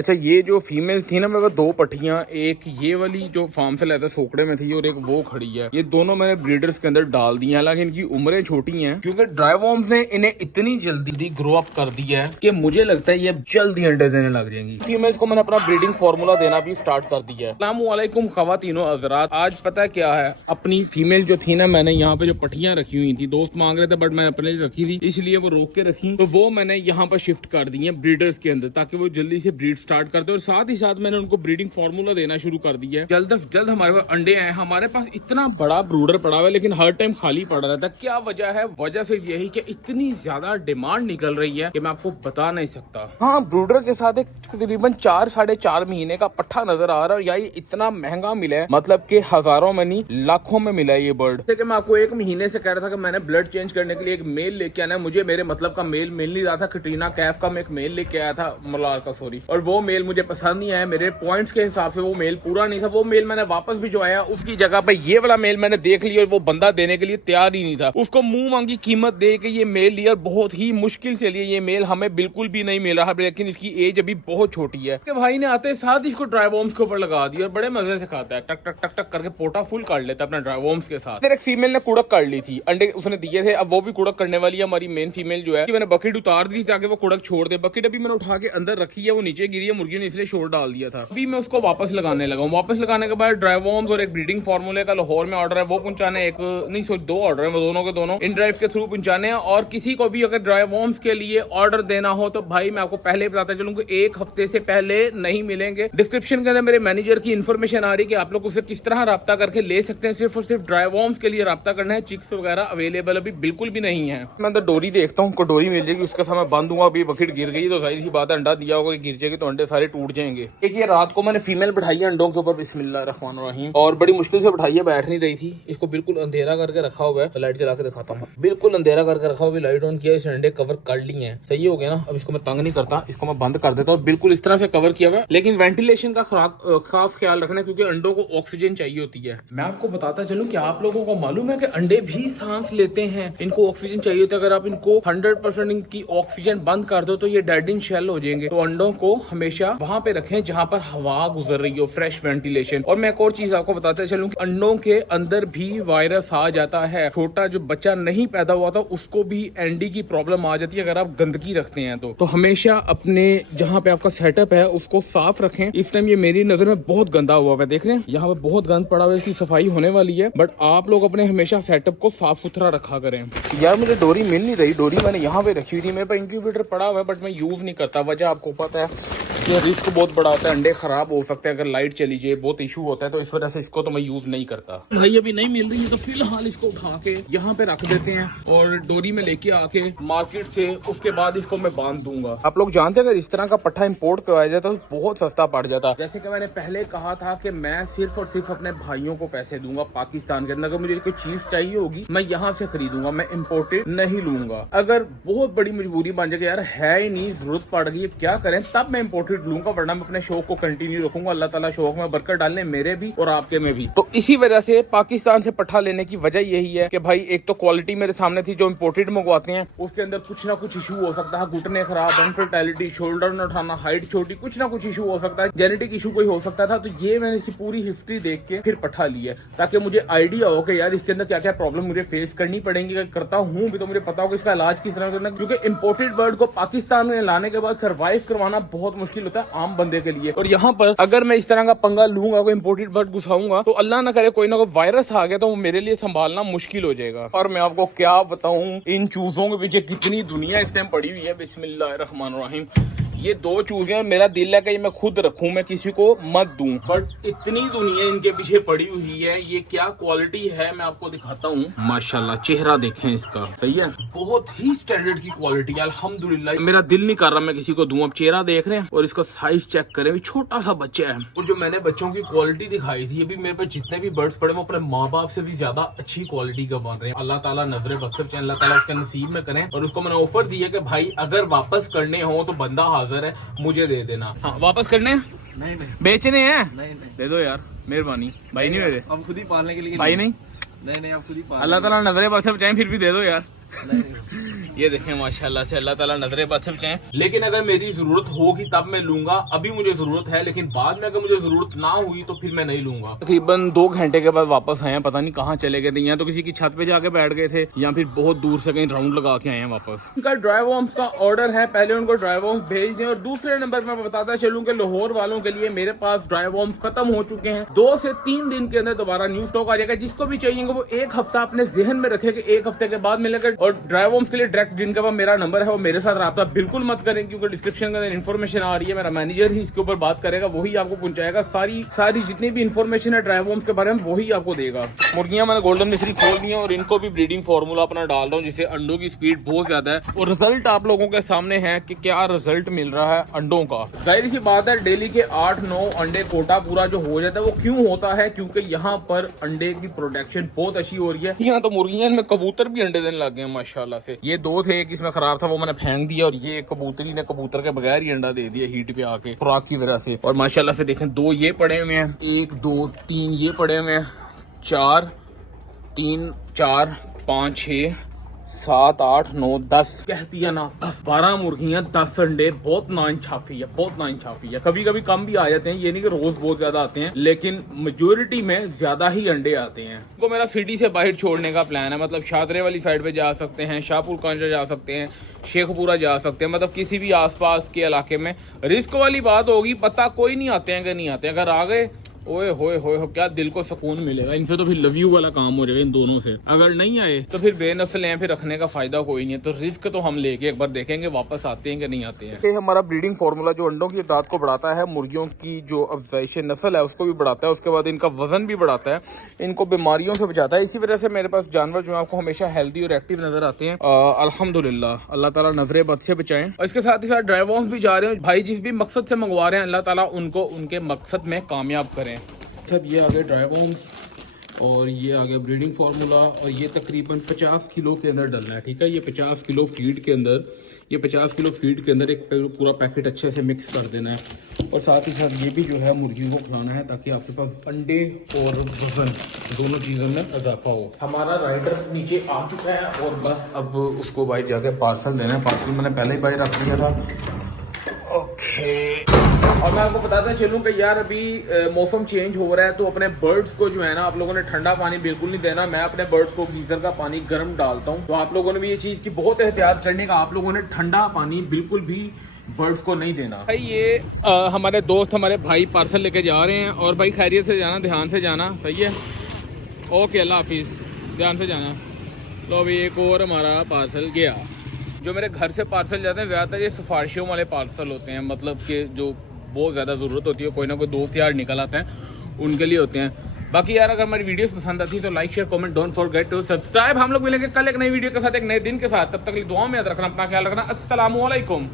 अच्छा ये जो फीमेल थी ना, मेरे पास 2 पट्टियां, एक ये वाली जो फार्म से लाया था सोकड़े में थी और एक वो खड़ी है। ये दोनों मैंने ब्रीडर्स के अंदर डाल दी है, हालांकि इनकी उम्रें छोटी हैं क्योंकि ड्राई वॉर्म्स ने इन्हें इतनी जल्दी ग्रो अप कर दिया है कि मुझे लगता है ये जल्दी अंडे देने लग जाएंगी। फीमेल्स को मैंने अपना ब्रीडिंग फार्मूला देना भी स्टार्ट कर दिया है। अस्सलामुअलैकुम खवातीनो हज़रात, आज पता क्या है, अपनी फीमेल जो थी ना, मैंने यहाँ पे जो पट्टियां रखी हुई थी, दोस्त मांग रहे थे बट मैंने अपने लिए रखी थी, इसलिए वो रोक के रखी, तो वो मैंने यहाँ पर शिफ्ट कर दी है ब्रीडर्स के अंदर ताकि वो जल्दी से ब्रीड स्टार्ट करते। और साथ ही साथ मैंने उनको ब्रीडिंग फार्मूला देना शुरू कर दिया है। जल्द से जल्द हमारे पास अंडे आए। हमारे पास इतना बड़ा ब्रूडर पड़ा हुआ है लेकिन हर टाइम खाली पड़ा रहता है। क्या वजह है? वजह सिर्फ यही कि इतनी ज्यादा डिमांड निकल रही है कि मैं आपको बता नहीं सकता। हाँ, ब्रूडर के साथ एक तकरीबन 4 साढ़े 4 महीने का पट्ठा नजर आ रहा है और ये इतना महंगा मिला है, मतलब कि हजारों में नहीं लाखों में मिला है ये बर्ड। जैसे कि मैं आपको 1 महीने से कह रहा था कि मैंने ब्लड चेंज करने के लिए एक मेल लेके आना है, मुझे मेरे मतलब का मेल मिल नहीं रहा था। कटरीना कैफ का मैं एक मेल लेके आया था, मलार का सॉरी, और वो मेल मुझे पसंद नहीं आया। मेरे पॉइंट्स के हिसाब से वो मेल पूरा नहीं था। वो मेल मैंने वापस भी जो आया उसकी जगह पे ये वाला मेल मैंने देख लिया और वो बंदा देने के लिए तैयार ही नहीं था। उसको मुंह मांगी कीमत दे के ये मेल लिया, बहुत ही मुश्किल से लिए ये मेल, हमें बिल्कुल भी नहीं मिल रहा, लेकिन इसकी एज अभी बहुत छोटी है। कि भाई ने आते साथ इसको ड्राई वॉर्म्स के ऊपर लगा दिया और बड़े मजे से खाता है, टक टक टक टक करके पोटा फुल काट लेता है अपना ड्राई वॉर्म्स के साथ। फिर एक फीमेल ने कुड़क कर ली थी, अंडे उसने दिए थे, अब वो भी कुड़क करने वाली है। हमारी मेन फीमेल जो है, मैंने बकेट उतार दी ताकि वो कुड़क छोड़ दे। बकेट अभी मैंने उठा के अंदर रखी है, वो नीचे गिरी है, मुर्गी ने इसलिए शोर डाल दिया था। अभी मैं उसको वापस लगाने लगा हूँ। वापस लगाने के बाद ड्राई वॉर्म्स और एक ब्रीडिंग फार्मूले का लाहौर में ऑर्डर है, वो पहुंचाने, एक नहीं सो 2 ऑर्डर है, वो दोनों के दोनों इन ड्राइव के थ्रू पहुंचाने हैं। और किसी को भी अगर ड्राई वॉर्म्स के लिए ऑर्डर देना हो तो भाई मैं आपको पहले बताता चलूँ कि 1 हफ्ते से पहले नहीं मिलेंगे। डिस्क्रिप्शन के अंदर मेरे मैनेजर की इन्फॉर्मेशन आ रही है कि आप लोग उससे किस तरह राब्ता करके ले सकते हैं। सिर्फ और सिर्फ ड्राई वॉर्म्स के लिए राब्ता करना है। चिक्स वगैरह अवेलेबल अभी बिल्कुल भी नहीं है। मैं अंदर डोरी देखता हूँ, डोरी मिल जाएगी, उसका समय बांध दूंगा। अभी बकेट गिर गई तो जाहिर सी बात है, अंडा दिया होगा, गिर जाएगी तो अंडे सारे टूट जाएंगे। एक ये रात को मैंने फीमेल बैठाई है अंडों के ऊपर, बिस्मिल्लाहिर्रहमानिर्रहीम, और बड़ी मुश्किल से बैठाई है, बैठ नहीं रही थी। इसको बिल्कुल अंधेरा करके रखा हुआ है, तो लाइट जला के दिखाता हूँ। बिल्कुल अंधेरा करके रखा हुआ है, लाइट ऑन किया, इस अंडे कवर कर लिए हैं, सही हो गया ना। अब इसको मैं तंग नहीं करता, इसको मैं बंद कर देता हूँ। बिल्कुल इस तरह से कवर किया हुआ है, लेकिन वेंटिलेशन का खास ख्याल रखना क्योंकि अंडों को ऑक्सीजन चाहिए होती है। मैं आपको बताता चलूं कि आप लोगों को मालूम है कि अंडे भी सांस लेते हैं, इनको ऑक्सीजन चाहिए होता है। अगर आप इनको 100% इनकी ऑक्सीजन बंद कर दो तो ये डेड इन शेल हो जाएंगे। तो अंडों को हमेशा वहां पे रखें जहां पर हवा गुजर रही हो, फ्रेश वेंटिलेशन। और मैं एक और चीज आपको बताते चलूं कि अंडों के अंदर भी वायरस आ जाता है। छोटा जो बच्चा नहीं पैदा हुआ था उसको भी एनडी की प्रॉब्लम आ जाती है अगर आप गंदगी रखते हैं तो हमेशा अपने जहां पे आपका सेटअप है उसको साफ रखें। इस टाइम ये मेरी नजर में बहुत गंदा हुआ है, देख रहे हैं, यहाँ पे बहुत गंद पड़ा हुआ है, इसकी सफाई होने वाली है। बट आप लोग अपने हमेशा सेटअप को साफ सुथरा रखा करें। यार मुझे डोरी मिल नहीं रही, डोरी मैंने यहाँ पे रखी हुई थी, मेरे पास इंक्यूबेटर पड़ा हुआ है बट मैं यूज नहीं करता। वजह आपको पता है, ये रिस्क बहुत बड़ा होता है, अंडे खराब हो सकते हैं अगर लाइट चली जाए, बहुत इशू होता है, तो इस वजह से इसको तो मैं यूज नहीं करता। भाई अभी नहीं मिल रही है तो फिलहाल इसको उठा के यहाँ पे रख देते हैं और डोरी में लेके आके मार्केट से उसके बाद इसको मैं बांध दूंगा। आप लोग जानते हैं अगर इस तरह का पट्टा इंपोर्ट करवाया जाता तो बहुत सस्ता पड़ जाता। जैसे कि मैंने पहले कहा था कि मैं सिर्फ और सिर्फ अपने भाइयों को पैसे दूंगा पाकिस्तान के अंदर। अगर मुझे कोई चीज चाहिए होगी मैं यहाँ से खरीदूंगा, मैं इम्पोर्टेड नहीं लूंगा। अगर बहुत बड़ी मजबूरी बन जाएगी, यार है ही नहीं, जरूरत पड़ गई, क्या करें, तब मैं इम्पोर्टेड लूंगा, वरना मैं अपने शौक को कंटिन्यू रखूंगा। अल्लाह ताला शौक में बरकत डालने, मेरे भी और आपके में भी। तो इसी वजह से पाकिस्तान से पट्ठा लेने की वजह यही है कि भाई एक तो क्वालिटी मेरे सामने थी, जो इम्पोर्टेड मंगवाते हैं उसके अंदर कुछ ना कुछ इशू हो सकता है, घुटने खराब, अनफर्टिलिटी, शोल्डर न उठाना, हाइट छोटी, कुछ ना कुछ इशू हो सकता है, जेनेटिक इशू कोई हो सकता था। तो ये मैंने इसकी पूरी हिस्ट्री देख के फिर पट्ठा लिया ताकि मुझे आइडिया हो कि यार इसके अंदर क्या क्या प्रॉब्लम मुझे फेस करनी पड़ेंगी। अगर करता हूँ भी तो मुझे पता हो कि इसका इलाज किस तरह करना, क्योंकि इम्पोर्टेड बर्ड को पाकिस्तान में लाने के बाद सर्वाइव करवाना बहुत मुश्किल होता है आम बंदे के लिए। और यहाँ पर अगर मैं इस तरह का पंगा लूंगा, कोई इम्पोर्टेड बर्ड घुसाऊंगा तो अल्लाह ना करे कोई ना कोई वायरस आ गया तो वो मेरे लिए संभालना मुश्किल हो जाएगा। और मैं आपको क्या बताऊं इन चूजों के पीछे कितनी दुनिया इस टाइम पड़ी हुई है। बिस्मिल्लाहिर्रहमानिर्रहीम, ये 2 चूजे मेरा दिल है कि मैं खुद रखूं, मैं किसी को मत दूं, बट इतनी दुनिया इनके पीछे पड़ी हुई है। ये क्या क्वालिटी है मैं आपको दिखाता हूँ। माशाल्लाह चेहरा देखें इसका, सही है, बहुत ही स्टैंडर्ड की क्वालिटी है अल्हम्दुलिल्लाह। मेरा दिल नहीं कर रहा मैं किसी को दूं। अब चेहरा देख रहे हैं और इसका साइज चेक करें, छोटा सा बच्चा है। और जो मैंने बच्चों की क्वालिटी दिखाई थी, अभी मेरे पास जितने भी बर्ड्स पड़े वो अपने माँ बाप से भी ज्यादा अच्छी क्वालिटी का बन रहे हैं। अल्लाह ताला नजरे बख्शत चाहे अल्लाह ताला उसके नसीब में करें। और उसको मैंने ऑफर दिया कि भाई अगर वापस करने हो तो बंदा हाजिर है, मुझे दे देना। हाँ, वापस करने नहीं बेचने हैं नहीं दे दो यार, मेहरबानी भाई। नहीं मेरे हम खुद ही पालने के लिए भाई नहीं नहीं आप खुद ही पाल। अल्लाह ताला नजरे बख्शत चाहे फिर भी दे दो यार। ये देखें माशाल्लाह से, अल्लाह ताला नजरे बद से बचाएं। लेकिन अगर मेरी जरूरत होगी तब मैं लूंगा, अभी मुझे जरूरत है, लेकिन बाद में अगर मुझे जरूरत ना हुई तो फिर मैं नहीं लूंगा। तकरीबन 2 घंटे के बाद वापस आए हैं, पता नहीं कहाँ चले गए थे, या तो किसी की छत पे जाके बैठ गए थे या फिर बहुत दूर से कहीं राउंड लगा के आए हैं वापस। उनका ड्राई वॉर्म्स का ऑर्डर है, पहले उनको ड्राई वॉर्म्स भेज दें। और दूसरे नंबर पर मैं बताता चलूं कि लाहौर वालों के लिए मेरे पास ड्राई वॉर्म्स खत्म हो चुके हैं। 2 से 3 दिन के अंदर दोबारा न्यू स्टॉक आ जाएगा। जिसको भी चाहिए वो एक हफ्ता अपने जहन में रखे कि एक हफ्ते के बाद मिलेगा। और ड्राई वॉर्म्स के लिए डायरेक्ट जिनके पास मेरा नंबर है वो मेरे साथ राब्ता बिल्कुल मत करें, क्योंकि डिस्क्रिप्शन के अंदर इन्फॉर्मेशन आ रही है। मेरा मैनेजर ही इसके ऊपर बात करेगा, वही आपको पहुंचाएगा। सारी जितनी भी इन्फॉर्मेशन है ड्राई वॉर्म्स के बारे में वही आपको देगा। मुर्गियां मैंने गोल्डन मिश्री खोल दी है और इनको भी ब्रीडिंग फार्मूला अपना डाल रहा हूँ, जिससे अंडों की स्पीड बहुत ज्यादा है। और रिजल्ट आप लोगों के सामने है कि क्या रिजल्ट मिल रहा है अंडों का। जाहिर सी बात है, डेली के 8-9 अंडे कोटा पूरा जो हो जाता है वो क्यों होता है? क्योंकि यहाँ पर अंडे की प्रोडक्शन बहुत अच्छी हो रही है। यहाँ तो मुर्गियां में कबूतर भी अंडे देने लग गए हैं माशाल्लाह से। ये 2 थे, एक इसमें खराब था वो मैंने फेंक दिया, और ये कबूतरी ने कबूतर के बगैर ही अंडा दे दिया हीट पे आके खुराक की वजह से। और माशाल्लाह से देखें 2 ये पड़े हुए हैं, 1 2 3 ये पड़े हुए हैं, 4 3 4 5 6 7 8 9 10 कहती है ना 10-12 मुर्गियां 10 अंडे। बहुत नाइंसाफी है, बहुत नाइंसाफी है। कभी कभी कम भी आ जाते हैं, ये नहीं कि रोज बहुत ज्यादा आते हैं, लेकिन मेजोरिटी में ज्यादा ही अंडे आते हैं। तो मेरा सिटी से बाहर छोड़ने का प्लान है, मतलब शादरे वाली साइड पे जा सकते हैं, शाहपुर कांचा जा सकते हैं, शेखपुरा जा सकते हैं, मतलब किसी भी आसपास के इलाके में। रिस्क वाली बात होगी, पता कोई नहीं आते हैं कि नहीं आते हैं। अगर आ गए ओए होए होए हो, क्या दिल को सुकून मिलेगा। इनसे तो फिर लव यू वाला काम हो जाएगा इन दोनों से। अगर नहीं आए तो फिर बेनस्ल हैं, फिर रखने का फायदा कोई नहीं है। तो रिस्क तो हम लेके एक बार देखेंगे वापस आते हैं कि नहीं आते हैं। ये हमारा ब्रीडिंग फार्मूला जो अंडों की तादाद को बढ़ाता है, मुर्गियों की जो अफजाइश नस्ल है उसको भी बढ़ाता है, उसके बाद इनका वजन भी बढ़ाता है, इनको बीमारियों से बचाता है। इसी वजह से मेरे पास जानवर जो है आपको हमेशा हेल्दी और एक्टिव नजर आते हैं। अल्हम्दुलिल्लाह, अल्लाह ताला नजरे बद से बचाएं। और इसके साथ ही साथ ड्राई वॉर्म्स भी जा रहे हैं भाई, जिस भी मकसद से मंगवा रहे हैं अल्लाह ताला उनको उनके मकसद में कामयाब करें। सब ये आ गए ड्राई वॉर्म्स और ये आ गया ब्रीडिंग फार्मूला, और ये तकरीबन 50 किलो के अंदर डलना है। ठीक है, ये 50 किलो फीड के अंदर, ये 50 किलो फीड के अंदर एक पूरा पैकेट अच्छे से मिक्स कर देना है। और साथ ही साथ ये भी जो है मुर्गियों को खिलाना है, ताकि आपके पास अंडे और वजन दोनों चीज़ों में इजाफा हो। हमारा राइडर नीचे आ चुका है और बस अब उसको बाहर जाके पार्सल देना है। पार्सल मैंने पहले ही बाहर रख दिया था। ओके, और मैं आपको बताता चलूं कि यार अभी मौसम चेंज हो रहा है, तो अपने बर्ड्स को जो है ना आप लोगों ने ठंडा पानी बिल्कुल नहीं देना। मैं अपने बर्ड्स को गीजर का पानी गर्म डालता हूं, तो आप लोगों ने भी ये चीज़ की बहुत एहतियात करने का। आप लोगों ने ठंडा पानी बिल्कुल भी बर्ड्स को नहीं देना। भाई ये हमारे दोस्त हमारे भाई पार्सल लेके जा रहे हैं, और भाई खैरियत से जाना, ध्यान से जाना, सही है? ओके, अल्लाह हाफिज़, ध्यान से जाना। तो अभी एक और हमारा पार्सल गया। जो मेरे घर से पार्सल जाते हैं ज़्यादातर ये सिफारिशों वाले पार्सल होते हैं, मतलब कि जो बहुत ज़्यादा ज़रूरत होती है, कोई ना कोई दोस्त यार निकल आता है, उनके लिए होते हैं। बाकी यार अगर हमारी वीडियोस पसंद आती है तो like share comment, don't forget to subscribe. हम लोग मिलेंगे कल एक नई वीडियो के साथ, एक नए दिन के साथ। तब तक दुआ में याद रखना, अपना ख्याल रखना। अस्सलामु अलैकुम।